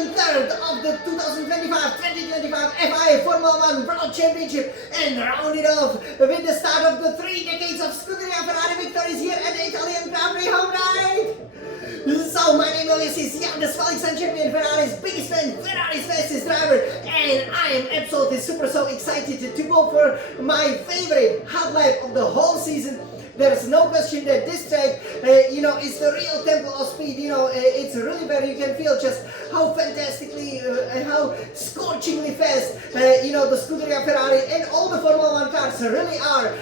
103rd of the 2025 FIA Formula 1 World Championship, and round it off with the start of the 3 decades of Scuderia Ferrari victories here at the Italian Grand Prix home ride. So my name is Jan, the Felix and champion, Ferrari's biggest fan, Ferrari's fastest driver, and I am absolutely so excited to go for my favorite hot lap of the whole season. There's no question that this track, is the real temple of speed. It's really where you can feel just how fantastically and how scorchingly fast, the Scuderia Ferrari and all the Formula 1 cars really are.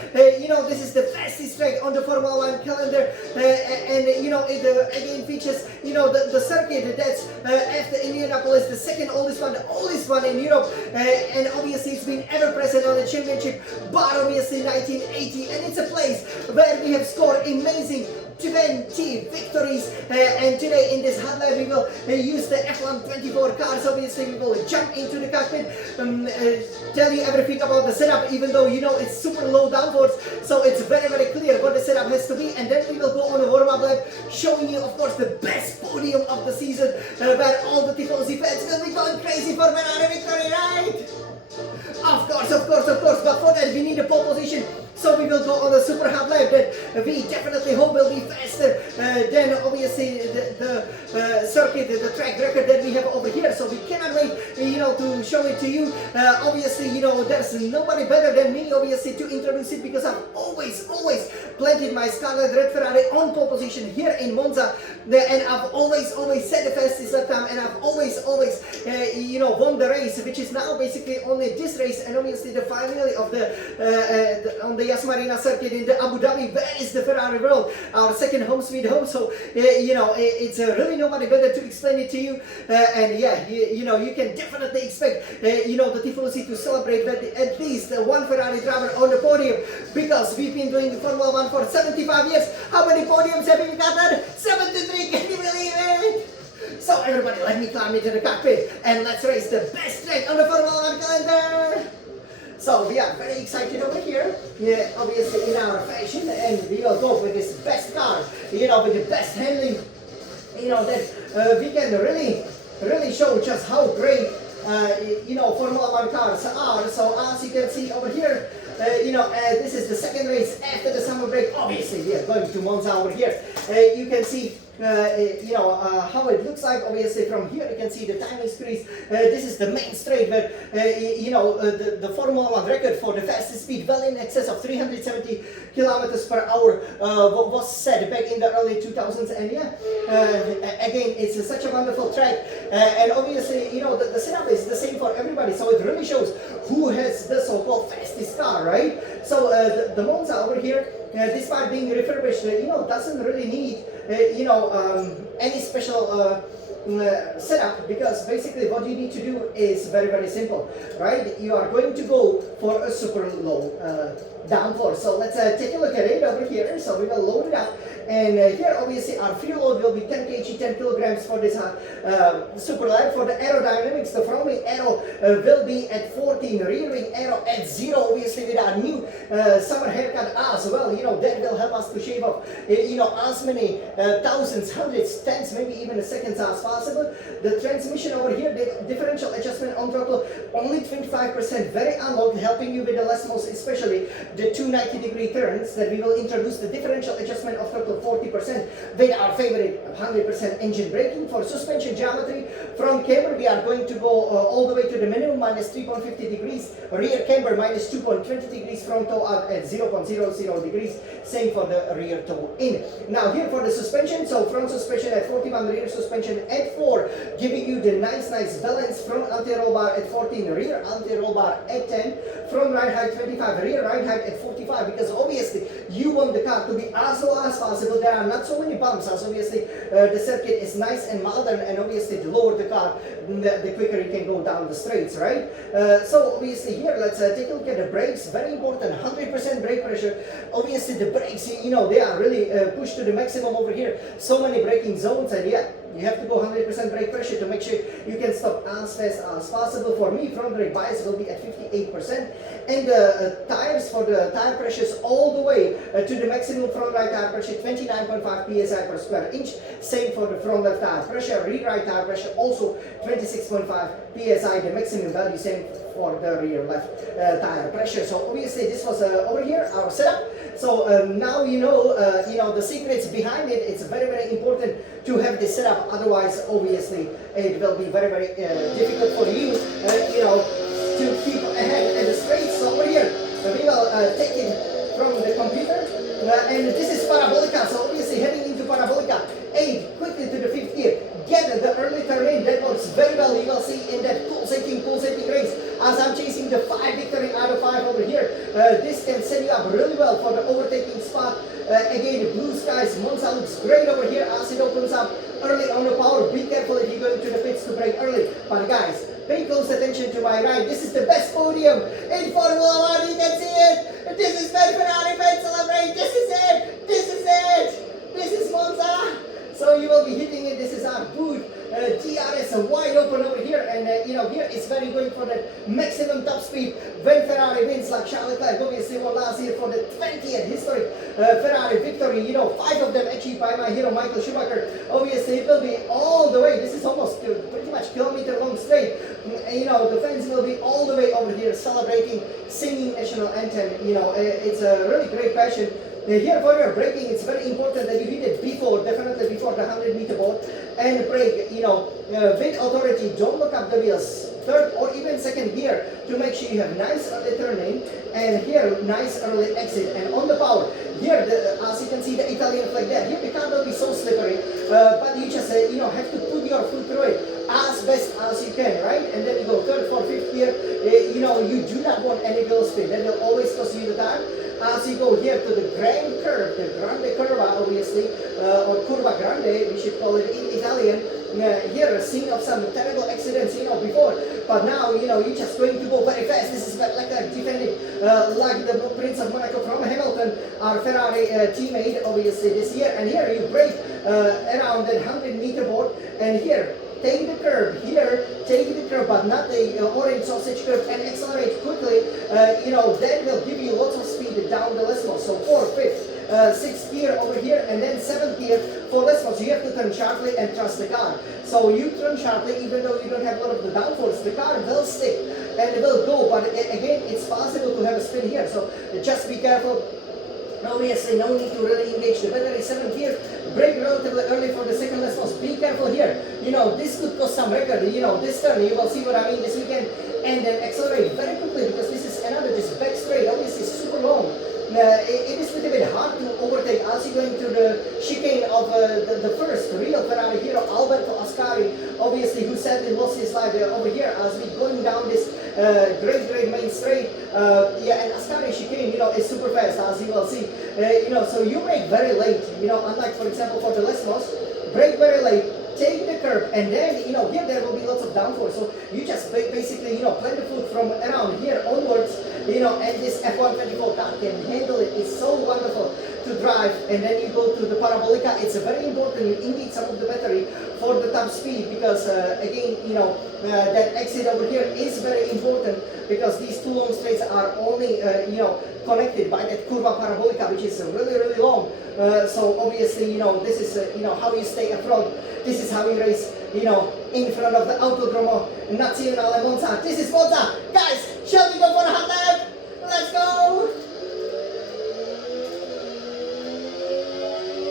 This is the fastest track on the Formula 1 calendar, and it again features, the circuit that's after Indianapolis, the second oldest one, the oldest one in Europe, and obviously it's been ever present on the championship, but obviously 1980, and it's a place where we have scored amazing 20 victories, and today in this hot lap we will use the F124 cars. Obviously we will jump into the cockpit, tell you everything about the setup, even though it's super low downforce, so it's very clear what the setup has to be, and then we will go on a warm-up lap showing you of course the best podium of the season, where all the Tifosi fans will be going crazy for Ferrari victory, right? Of course, but for that we need a pole position. So we will go on a super hot lap that we definitely hope will be faster than obviously the circuit, the track record that we have over here. So we cannot wait, to show it to you. Obviously, there's nobody better than me, obviously, to introduce it, because I've always planted my Scarlet Red Ferrari on pole position here in Monza, and I've always set the fastest lap time, and I've always won the race, which is now basically only this race, and obviously the finale of on the Yas Marina circuit in the Abu Dhabi, where is the Ferrari world, our second home sweet home. So it's really nobody better to explain it to you, and yeah, you can definitely expect the Tifosi to celebrate with at least one Ferrari driver on the podium, because we've been doing Formula 1 for 75 years. How many podiums have we gotten? 73, can you believe it? So everybody, let me climb into the cockpit and let's race the best track on the Formula 1 calendar. So we are very excited over here, obviously in our fashion, and we will go with this best car, with the best handling, that we can really show just how great, Formula 1 cars are. So as you can see over here, this is the second race after the summer break. Obviously we are going to Monza over here. You can see how it looks like. Obviously from here you can see the timing screens. This is the main straight where the Formula 1 record for the fastest speed, well in excess of 370 kilometers per hour, was set back in the early 2000s. And again, it's such a wonderful track, and obviously the setup is the same for everybody, so it really shows who has the so-called fastest car, right? So the Monza over here, despite being refurbished, doesn't really need any special setup, because basically what you need to do is very simple, right? You are going to go for a super low downforce. So let's take a look at it over here. So we will load it up, and here obviously our fuel load will be 10 kg, 10 kilograms for this super light. For the aerodynamics, the front wing aero will be at 14, rear wing aero at 0, obviously with our new summer haircut as well. That will help us to shave off as many thousands, hundreds, tens, maybe even seconds as possible. The transmission over here, the differential adjustment on throttle, only 25%, very analog, helping you with the less moves, especially the 290-degree turns, that we will introduce the differential adjustment of throttle 40% with our favorite 100% engine braking. For suspension geometry, front camber we are going to go all the way to the minimum, minus 3.50 degrees, rear camber minus 2.20 degrees, front toe out at 0.00 degrees, same for the rear toe in. Now here for the suspension, so front suspension at 41, rear suspension at 4, giving you the nice balance. Front anti-roll bar at 14, rear anti-roll bar at 10, front ride height 25, rear ride height at 45, because obviously you want the car to be as low as possible. There are not so many bumps, as obviously the circuit is nice and modern, and obviously the lower the car, the quicker it can go down the straights, right? So obviously here, let's take a look at the brakes. Very important, 100% brake pressure. Obviously the brakes, they are really pushed to the maximum over here. So many braking zones, and You have to go 100% brake pressure to make sure you can stop as fast as possible. For me, front brake bias will be at 58%, and the tires for the tire pressures all the way to the maximum front right tire pressure 29.5 psi per square inch. Same for the front left tire pressure. Rear right tire pressure also 26.5 psi, the maximum value. Same for the rear left tire pressure. So obviously this was over here our setup. So now you know the secrets behind it. It's very important to have this setup. Otherwise, obviously, it will be very difficult for you, to keep ahead at the straight. So over here, we will take it from the computer, and this is Parabolica. So obviously, heading into Parabolica, 8 quickly to the 5th gear. Get the early turn in. That works very well. You will see in that pulsating race as I'm chasing the 5 victory out of 5 over here. This can set you up really well for the overtaking spot. Again, the blue skies. Monza looks great over here as it opens up early on the power. Be careful if you're going to the pits to brake early. But guys, pay close attention to my right. This is the best podium in Formula 1. You can see it. This is where Ferrari fans celebrate. This is it. This is it. This is Monza. So you will be hitting it. This is our boot. DRS wide open over here, and here it's very going for the maximum top speed when Ferrari wins, like Charles Leclerc obviously won last year for the 20th historic Ferrari victory. 5 of them achieved by my hero Michael Schumacher. Obviously it will be all the way. This is almost pretty much kilometer long straight. The fans will be all the way over here celebrating, singing national anthem. It's a really great passion. Here for your braking, it's very important that you hit it definitely before the 100-meter board, and brake, with authority. Don't look up the wheels, 3rd or even 2nd gear, to make sure you have nice early turning, and here nice early exit. And on the power, here as you can see the Italian flag there. Here the car will be so slippery, but you just have to put your foot through it as best as you can, right? And then you go 3rd, 4th, 5th gear. You do not want any wheel spin. That will always cost you the time. As you go here to the Grand Curve, the Grande Curva, obviously, or Curva Grande, we should call it in Italian. Here, a scene of some terrible accidents, before. But now, you're just going to go very fast. This is like a defended, like the Prince of Monaco from Hamilton, our Ferrari teammate, obviously, this year. And here you brake around that 100-meter board, and here, take the curve here, take the curve, but not the orange sausage curve, and accelerate quickly. That will give you lots of speed down the Lesmos. So 4th, 5th, 6th gear over here, and then 7th gear for Lesmos. You have to turn sharply and trust the car. So you turn sharply, even though you don't have a lot of the downforce, the car will stick and it will go. But again, it's possible to have a spin here. So just be careful. Obviously, no need to really engage the battery. 7th gear, brake relatively early for the 2nd Lesmos. Be careful here. This could cause some record. This turn, you will see what I mean this weekend. And then accelerate very quickly, because this is another just back straight. Obviously, super long. It is a little bit hard to overtake as you go into the chicane of the first real Ferrari hero, Alberto Ascari, obviously, who sadly lost his life over here as we going down this great main straight. And Ascari chicane, is super fast, as you will see. So you brake very late, unlike, for example, for the Lesmos, brake very late, take the curve, and then, here there will be lots of downforce. So you just basically, plant the foot from around here onwards, and this F124 car can handle it. It's so wonderful to drive. And then you go to the Parabolica. It's very important you engage some of the battery for the top speed, because again, that exit over here is very important, because these 2 long straights are only, connected by that Curva Parabolica, which is really long. So obviously, this is, how you stay up front. This is how you race, in front of the Autodromo Nazionale Monza. This is Monza. Guys, shall we go for a hot lap? Let's go.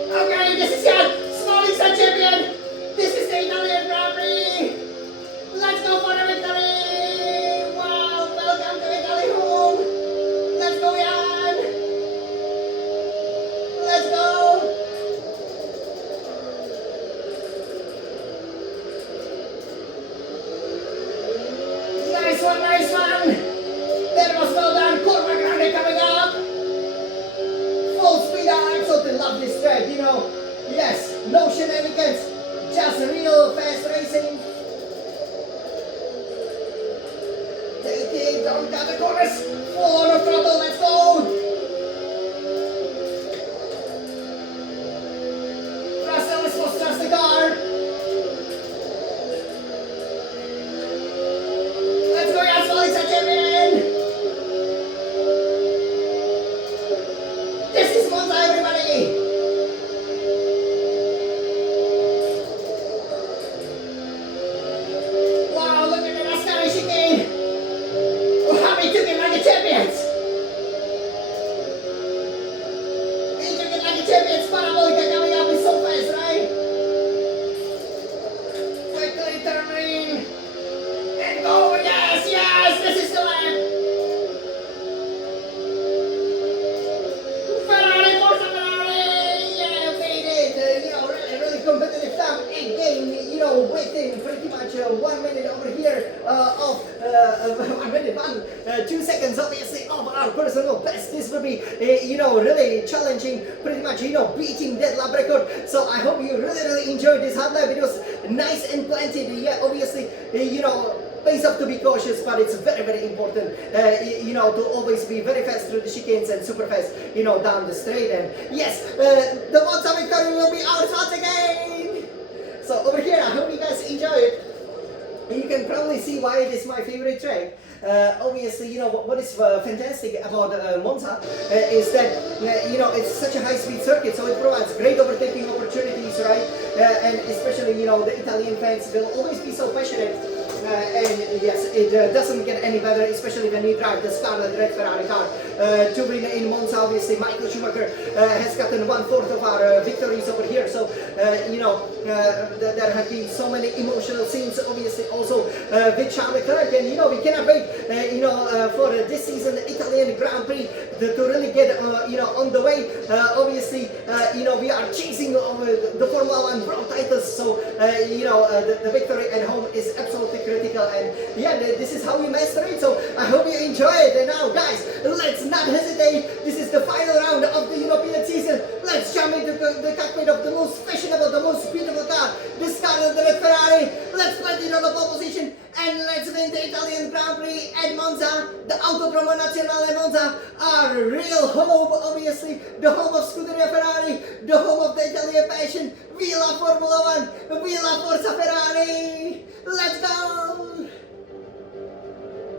Okay, this is Jan, Smalling Sun champion. This is the Italian Grand Prix. Let's go for the victory. Wow, welcome to Italy home. Let's go, Jan. Let's go. Nice one. That was well done. Curva Grande coming up. Full speed out. I absolutely love this track, Yes, no shenanigans. Just real fast racing. Taking down the corners. Full on the throttle. Let's go. Trust the car. 1 minute over here of 1 minute, 2 seconds obviously of our personal best. This will be, really challenging, pretty much, beating that lap record. So I hope you really enjoyed this hard lap. It was nice and plenty. Yeah, obviously, pays off to be cautious, but it's very, very important, to always be very fast through the chicanes and super fast, down the straight. And yes, the Monza victory will be ours once again. So over here, I hope you guys enjoy it. You can probably see why it is my favorite track. Obviously, what is fantastic about Monza is that, it's such a high-speed circuit, so it provides great overtaking opportunities, right? And especially, the Italian fans will always be so passionate. And yes, it doesn't get any better, especially when you drive the Scarlet Red Ferrari car to win in Monza. Obviously, Michael Schumacher has gotten 1/4 of our victories over here. So, there have been so many emotional scenes, obviously, also with Charles Leclerc. And, we cannot wait, for this season, the Italian Grand Prix to really get, on the way. Obviously, we are chasing the Formula 1 world titles. So, the victory at home is absolutely critical. And yeah, this is how we master it. So I hope you enjoy it. And now, guys, let's not hesitate. This is the final round of the European season. Let's jump into the cockpit of the most fashionable, the most beautiful car, the Scarlet Red Ferrari. Let's put it on the pole position and let's win the Italian Grand Prix at Monza. The Autodromo Nazionale Monza, our real home, obviously, the home of Scuderia Ferrari, the home of the Italian passion. We love Formula 1, we love Forza Ferrari. Let's go!